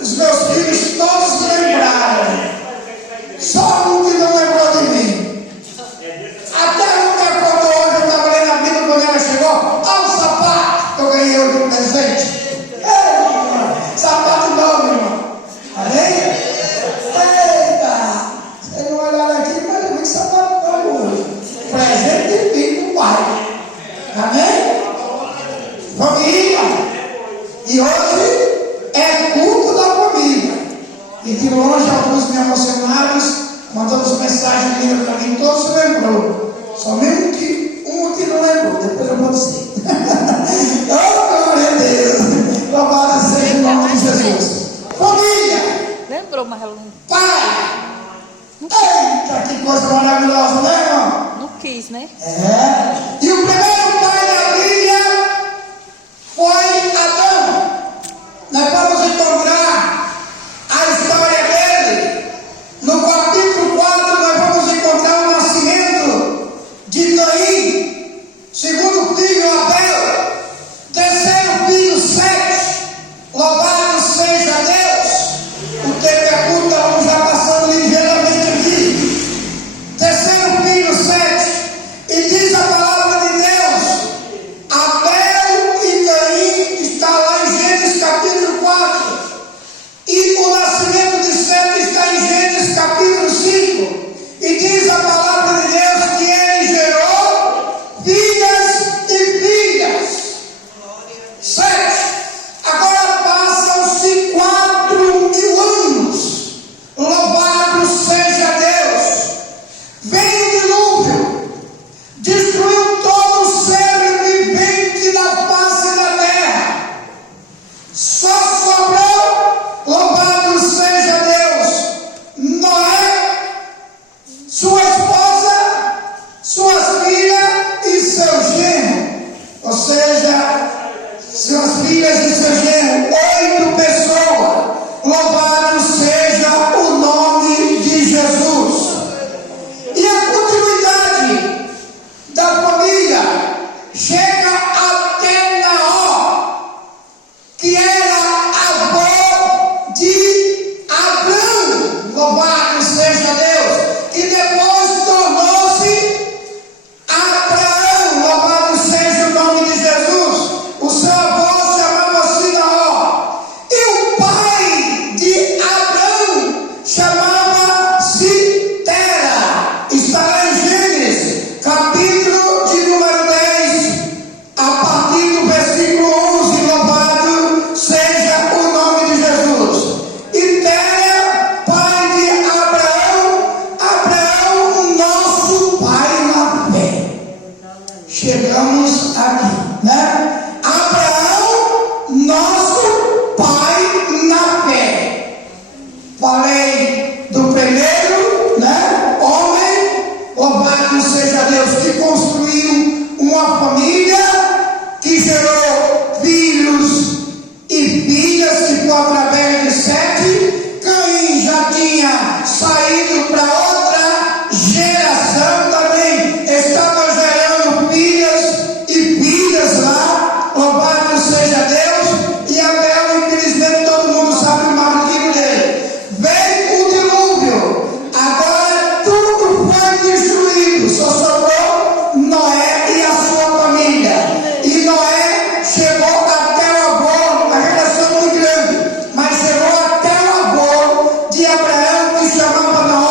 Os meus filhos todos lembraram. Só um que não lembrou de mim. Até um que acordou hoje, eu estava lendo a Bíblia quando ela chegou. Olha o sapato que eu ganhei hoje de presente. Sapato novo, irmão. Amém? Eita! Você não olhar aqui, mas eu vi que sapato novo hoje. Presente de filho do pai. Amém? Família. E hoje é culto da família. E de longe alguns me emocionados, mandando mensagens lindas para mim, todos se lembrou. Somente um que não lembrou, depois eu vou dizer. Oh, glória a Deus! Louvado seja o nome de Jesus. Família! Lembrou, mas ela Pai! Eita, que coisa maravilhosa, né, irmão? não quis, né? É. E o primeiro pai da Bíblia foi Adão. Nós vamos encontrar a história dele. No capítulo 4, nós vamos encontrar o nascimento de Caim, segundo filho Abel, terceiro filho Sete. Louvado seja Deus. O tempo é curto, estamos já passando ligeiramente aqui. Terceiro filho Sete. E diz a palavra de Deus: Abel e Caim, está lá em Gênesis capítulo 4. E o nascimento de Sete está em Gênesis capítulo 5. E diz a palavra de Deus que ele gerou filhas e filhas. Sete. Agora passam-se 4.000 anos. Louvado seja Deus. Veio o dilúvio, destruiu todo o ser vivente da face da terra. Só sobrou, louvado seja Deus, Noé, sua esposa, suas filhas e seu genro. Ou seja, suas filhas e seu genro, 8 pessoas. Louvado seja o nome de Jesus. E a continuidade da família chega até Naó, que era avô de Abrão. Louvado seja Deus. Que depois tornou-se Abraão. Louvado seja o nome de Jesus. O seu avô chamava-se Naó. E o pai de Abrão chamava-se Tera. Está em Gênesis, capítulo de número 10, a partir do versículo 11. Louvado seja o nome de Jesus. E Tera, pai de Abraão, Abraão, nosso pai na fé. Chegamos aqui, né? Abraão, nosso pai na fé. Falei do primeiro, né? Homem, louvado seja Deus, que construiu uma família, que gerou filhos e filhas, que foi através de Sete. Caim já tinha saído para outra geração também, estava gerando filhas e filhas lá, louvado seja Deus. E Abel, infelizmente, todo mundo sabe o marido dele. Veio o dilúvio, agora tudo foi destruído, só sobrou Noé e a sua família. E Noé chegou até o avô, uma geração muito grande, mas chegou até o avô de Abraão, que chamava Naó.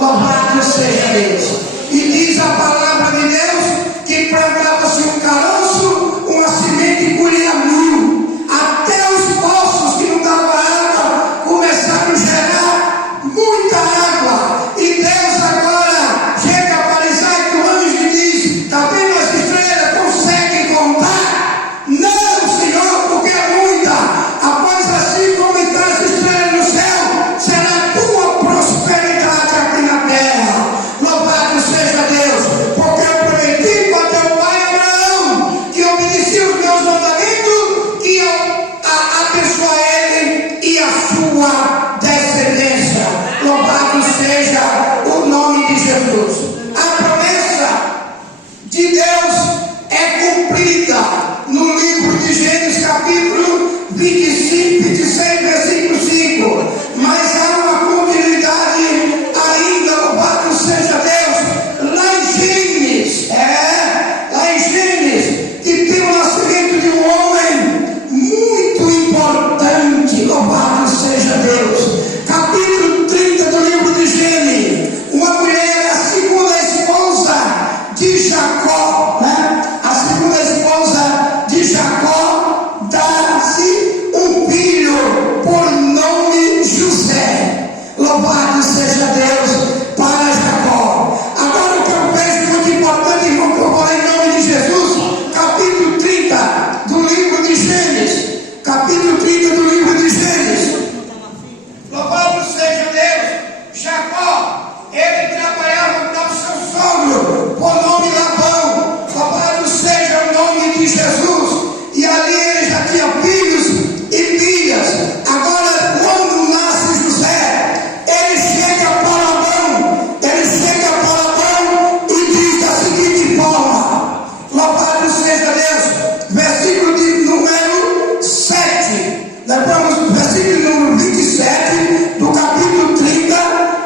Louvado seja Deus. E diz a palavra de Deus que plantava-se um caroço, uma semente colhia mil. Até os poços que não davam água começaram a gerar muita água. E Deus agora chega para Isaac o anjo e diz: está vendo as estrelas? Consegue contar? Não, Senhor, porque é muita. Após assim como está as estrelas no céu, será a tua prosperidade aqui na terra. Louvado seja Deus, porque eu prometi para teu pai Abraão que obedecia os meus mandamentos, que eu abençoar ele e a sua descendência. Louvado seja o nome de Jesus. A promessa de Deus é cumprida no livro de Gênesis, capítulo 25, 26, versículo 5. Mas há uma continuidade ainda, louvado seja Deus, lá em Gênesis, lá em Gênesis, que tem o nascimento de um homem muito importante, louvado seja Deus. Capítulo 30 do livro de Gênesis, uma mulher, a segunda esposa de Jacó, a segunda esposa de Jacó, dá-se um filho por nome José. Louvado seja Deus para Jacó. Agora o que eu vejo muito importante, irmão, que eu vou em nome de Jesus, capítulo 30 do livro de Gênesis. Capítulo 30 do livro de Gênesis. Louvado seja Deus. Jacó, ele trabalhava para o seu sogro, por nome Labão. Louvado seja o nome de Jesus. E ali ele já tinha filhos e filhas. Agora, quando nasce José, ele chega para Labão. Ele chega para Labão e diz da seguinte forma: louvado seja Deus. Versículo de número 7. Nós vamos no versículo número 27 do capítulo 30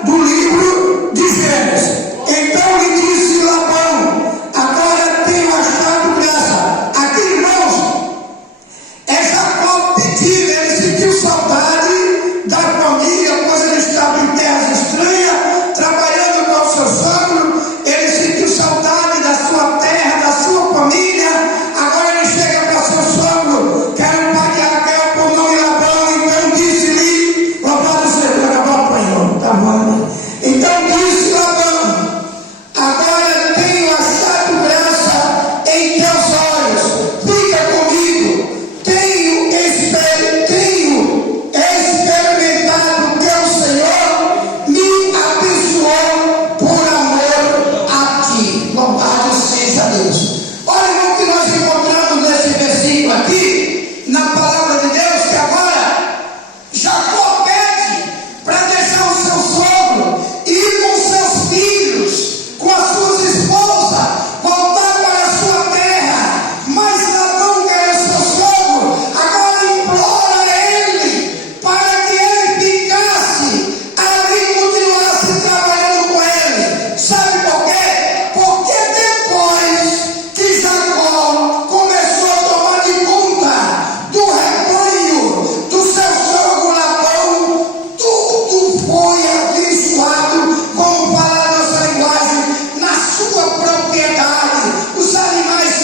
do livro de Gênesis. Então lhe disse Labão: agora tenho achado graça. Aqui, irmãos, é Jacó pedindo, ele sentiu saudade da família, pois ele estava em terras estranhas, trabalhando com o seu sogro. Ele sentiu saudade da sua terra, da sua família. Agora ele chega para seu sogro: quero um pai de Raquel por nome Labão. Então disse-lhe, louvado seja Labão, tá bom. Então disse Labão: agora tenho achado graça em teus olhos, fica comigo. Tenho experimentado que o Senhor me abençoou por amor a ti. Louvado seja Deus. Olha, irmão, que nós encontramos nesse versículo aqui, na palavra de Deus, que agora Jacó pede para deixar o seu sogro, ir com seus filhos, com as suas esposas, voltar para a sua terra. Mas Labão, que era o seu sogro, agora implora a ele para que ele ficasse ali e continuasse trabalhando com ele. Sabe por quê? Porque depois que Jacó começou a tomar de conta do rebanho do seu sogro Labão, tudo foi abençoado, como fala a nossa linguagem, na sua propriedade. Os animais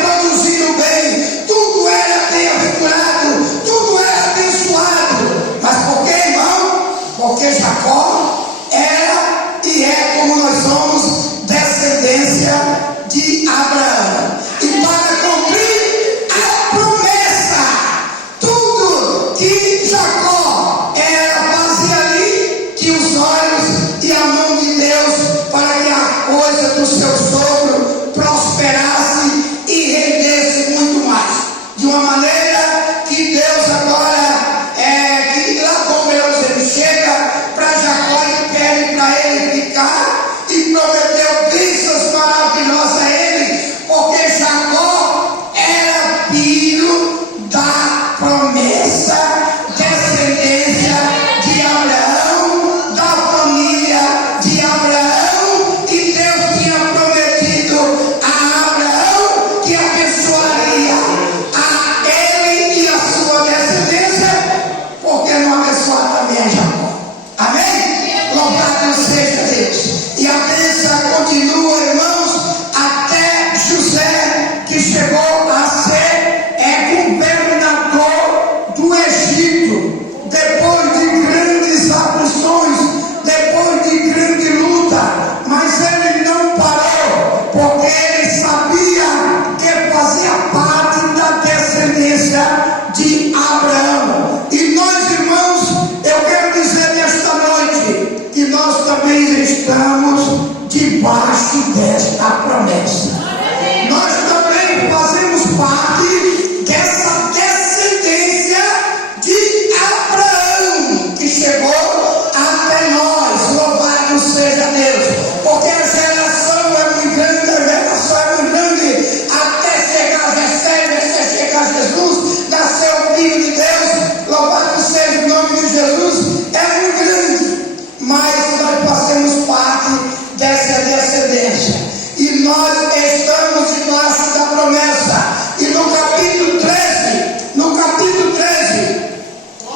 produziram bem, tudo era bem-aventurado, tudo era abençoado. Mas por que, irmão? Porque Jacó era e é, como nós somos, descendência de Abraão. E para cumprir a promessa, tudo que Jacó era, fazia ali, que os olhos e a mão de Deus, para que a coisa do seu sogro prosperasse e rendesse muito mais. De uma maneira que Deus agora, que Labão, ele chega para Jacó e pede para ele ficar, e prometeu bênçãos maravilhosas a ele, porque Jacó era filho da promessa, descendência de Abraão, da família de Abraão, e Deus tinha prometido a Abraão que abençoaria a ele e a sua descendência, porque não abençoar também a Jacó. Amém? Louvado seja Deus. também estamos debaixo desta promessa. Nós também fazemos parte dessa descendência de Abraão, que chegou até nós. Louvado seja Deus, porque a geração é muito grande, até chegar até chegar Jesus, nasceu o Filho de Deus, louvado seja o nome de Jesus, é muito grande, mas nós fazemos parte dessa descendência, e nós estamos debaixo da promessa. E no capítulo 13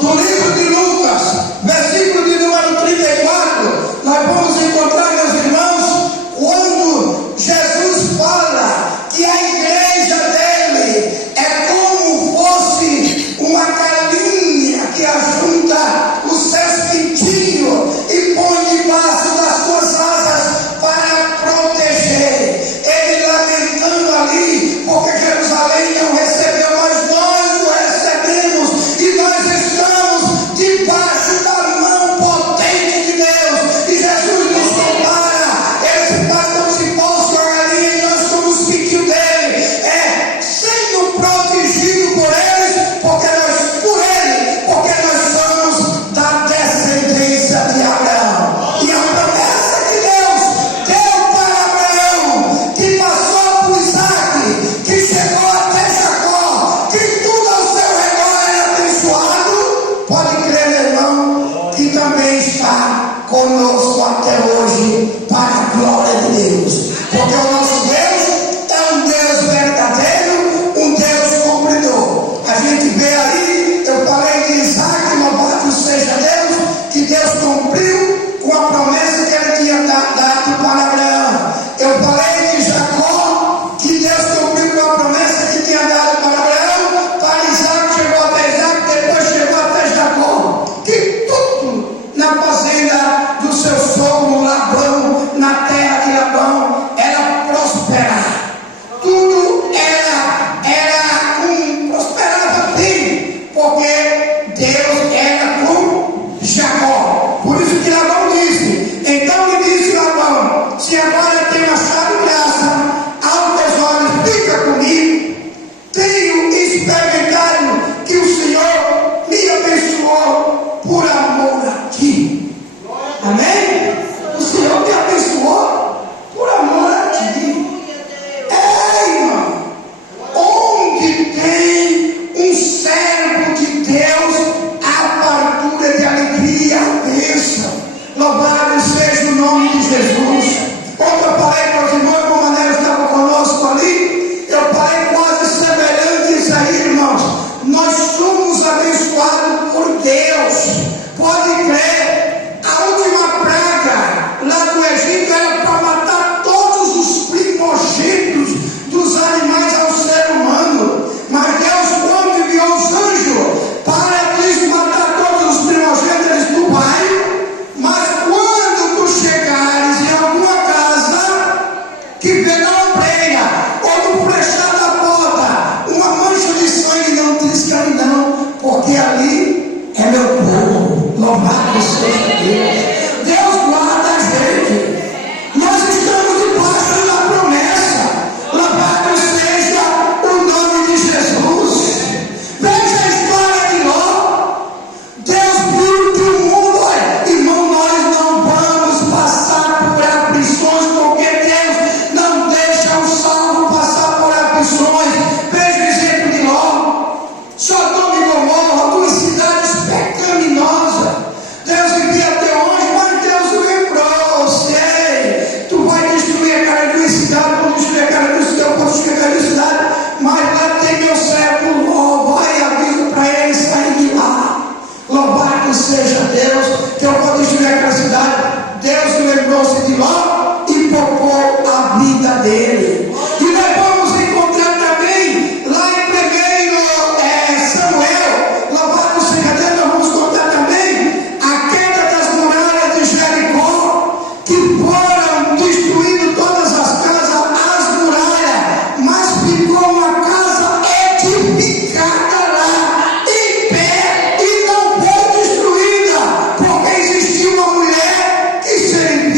do livro de Lucas, versículo de número 34, nós vamos encontrar, meus irmãos, quando Jesus fala que a igreja dele é como fosse uma galinha que ajunta os seus pintinhos e põe debaixo das suas asas para proteger. Ele lamentando ali, porque Jerusalém não recebeu, mas nós o recebemos, e nós estamos debaixo da mão potente de Deus. E Jesus nos compara, ele faz como se fosse uma galinha, e nós somos filhos dele, sendo protegido por ele, porque nós somos da descendência de Abraão. E a promessa que Deus deu para Abraão, que passou por Isaac, que chegou até Jacó, que tudo ao seu redor era abençoado, pode crer, meu irmão, que também está conosco até hoje, para a glória de Deus. Porque o nosso Deus é um Deus verdadeiro, um Deus cumpridor. A gente vê aí, eu falei de Isaac, louvado seja Deus, que Deus cumpriu com a promessa que ele tinha dado para Abraão. Eu falei de Jacó, que Deus cumpriu com a promessa que tinha dado para Abraão, para Isaac, chegou até Isaac, depois chegou até Jacó. Que tudo na fazenda do seu sogro Labão, na terra de Labão, era prosperar. Tudo prosperava bem, porque Deus era com Jacó. Por isso que Labão disse, então lhe disse Labão, se agora tenho achado graça aos teus olhos, fica comigo. Tenho experimentado que o Senhor me abençoou por amor a ti. Amém? O Senhor me abençoou por amor a ti. Irmão, onde tem um servo de Deus, a fartura de alegria, a bênção. Louvado seja o nome de Jesus. Quando eu falei para os irmãos, como a Mané estava conosco ali, eu falei quase semelhantes aí, irmãos. Nós somos abençoados por Deus. Pode crer, a última praga lá do Egito era para matar todos os primogênitos dos animais ao ser humano. Mas Deus, quando enviou os anjos para matar todos os primogênitos, eles tu vai. Mas quando tu chegares em alguma casa que vê na ombreira ou no flechar da porta uma mancha de sangue, não trisca ali não, porque ali é meu povo. Louvado seja Deus. Deus guarda a gente. Nós estamos debaixo da promessa. Louvado seja o nome de Jesus. Veja a história de Ló. Deus viu que o mundo, irmão, nós não vamos passar por aflições, porque Deus não deixa o salvo passar por aflições. Veja o exemplo de Ló. Sodoma e Gomorra, duas cidades pecaminosas. Deus envia até onde, mas Deus o lembrou. Sei, tu vai destruir aquela duas cidades, vamos destruir aquela duas cidades, eu vou destruir aquela duas cidades, mas lá tem meu servo Ló, vai e avisa para ele sair de lá. Louvado seja Deus, que eu vou destruir aquela cidade. Deus lembrou-se de Ló e poupou a vida dele. E nós vamos encontrar também lá em 1 Samuel, louvado seja Deus, nós vamos contar também a queda das muralhas de Jericó, que foram destruídas todas as casas, as muralhas, mas ficou uma casa edificada lá, em pé, e não foi destruída, porque existia uma mulher que servia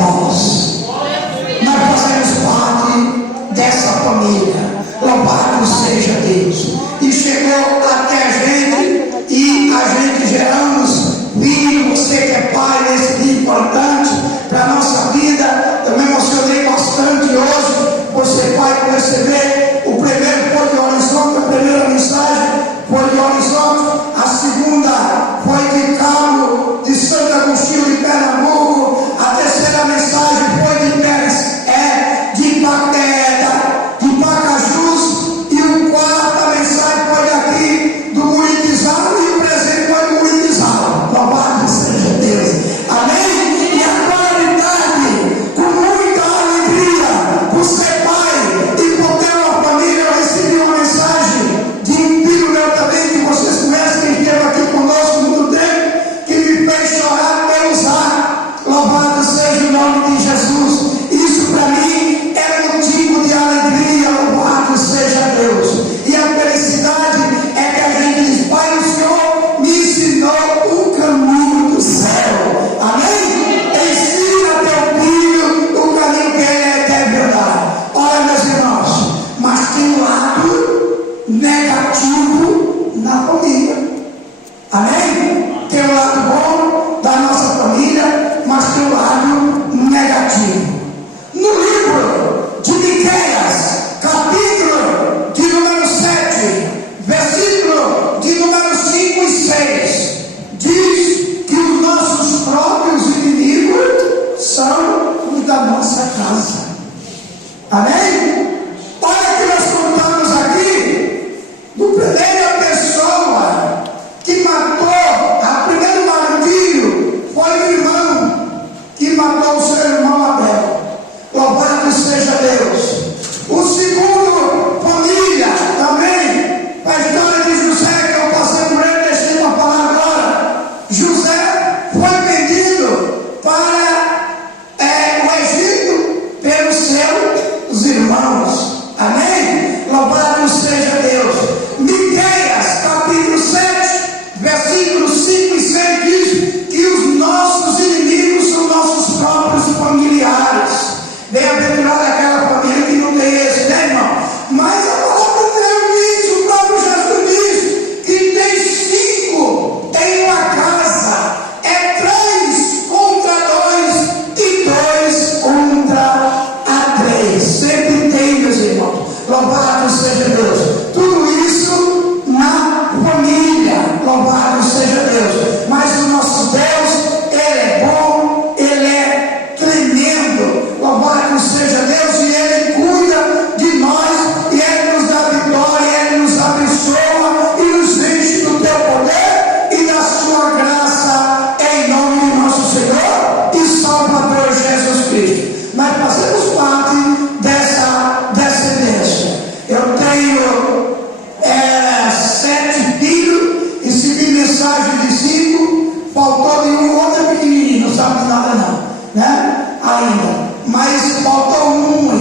nós. Nós fazemos parte dessa família. Louvado seja Deus. E chegou até a gente, e a gente geramos filho. Você que é pai nesse dia importante para a nossa vida. Eu me emocionei bastante hoje. Você vai receber o primeiro foi de Horizonte, a primeira mensagem foi de Horizonte, a segunda foi de Cabo de Santo Agostinho de Pernambuco, a terceira mensagem foi de Pacajus, e a quarta mensagem foi daqui do Muritizal, e o presente foi do Muritizal. Louvado seja Deus. Amém? E a qualidade, com muita alegria, por ser pai e por ter uma família, eu recebi uma mensagem de um filho meu também, que vocês conhecem, que esteve aqui conosco há muito tempo, que me fez chorar pelos ar. Louvado seja o nome de Jesus. Isso para mim é motivo de alegria. Louvado seja Deus. E a felicidade é que a gente diz: Pai, o Senhor me ensinou o caminho do céu. Amém? Ensina teu filho o caminho que ele deve andar. Olha, meus irmãos, mas tem um lado negativo na família. Amém? Tem um lado bom da nossa família, mas tem um lado negativo. No livro de Miqueias, capítulo de número 7, versículo de número 5 e 6, diz que os nossos próprios inimigos são os da nossa casa. Amém? Olha que nós contamos aqui do primeira pessoa que matou, a primeiro martírio foi o irmão que matou o seu irmão Abel. Louvado seja Deus. O segundo, família, também, a história de José, que eu passei por ele, deixei uma palavra agora. José foi vendido para o Egito pelos seus irmãos. Amém? Louvado seja Deus. Miqueias, capítulo 7, versículos 5 e 6 diz que os nossos inimigos são nossos próprios familiares. Bem-aventurada aquela família que não tem esse, né, irmão? Mas a palavra de Deus diz, o próprio Jesus diz, que tem 5 em uma casa, é 3 contra 2 e 2 contra a 3. Sempre tem, meus irmãos. Louvado seja Deus. Tudo isso na família. Louvado seja Deus. Mas o nosso Deus, Ele é bom, Ele é tremendo. Louvado seja Deus, e Ele cuida de nós, e Ele nos dá vitória, Ele nos abençoa e nos enche do teu poder e da sua graça, em nome de nosso Senhor e Salvador Jesus Cristo. Nós fazemos parte dessa descendência. Eu tenho 7 filhos, recebi mensagem de 5, faltou nenhum, outro é pequenininho, não sabe nada não, né? Ainda. Mas faltou uma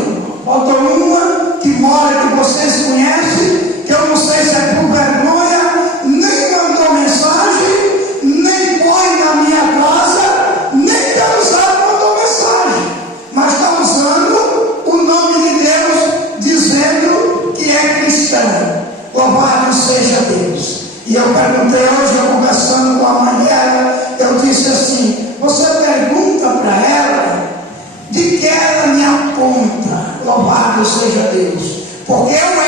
que mora, que vocês conhecem, que eu não sei se é por vergonha, nem mandou mensagem, nem foi na minha casa, nem pelo zap mandou mensagem, mas está usando o nome de Deus, dizendo que é cristã. Louvado seja Deus. E eu perguntei hoje, eu conversando com a mãe dela, eu disse assim: você pergunta para ela de que ela me aponta. Louvado seja Deus. Porque eu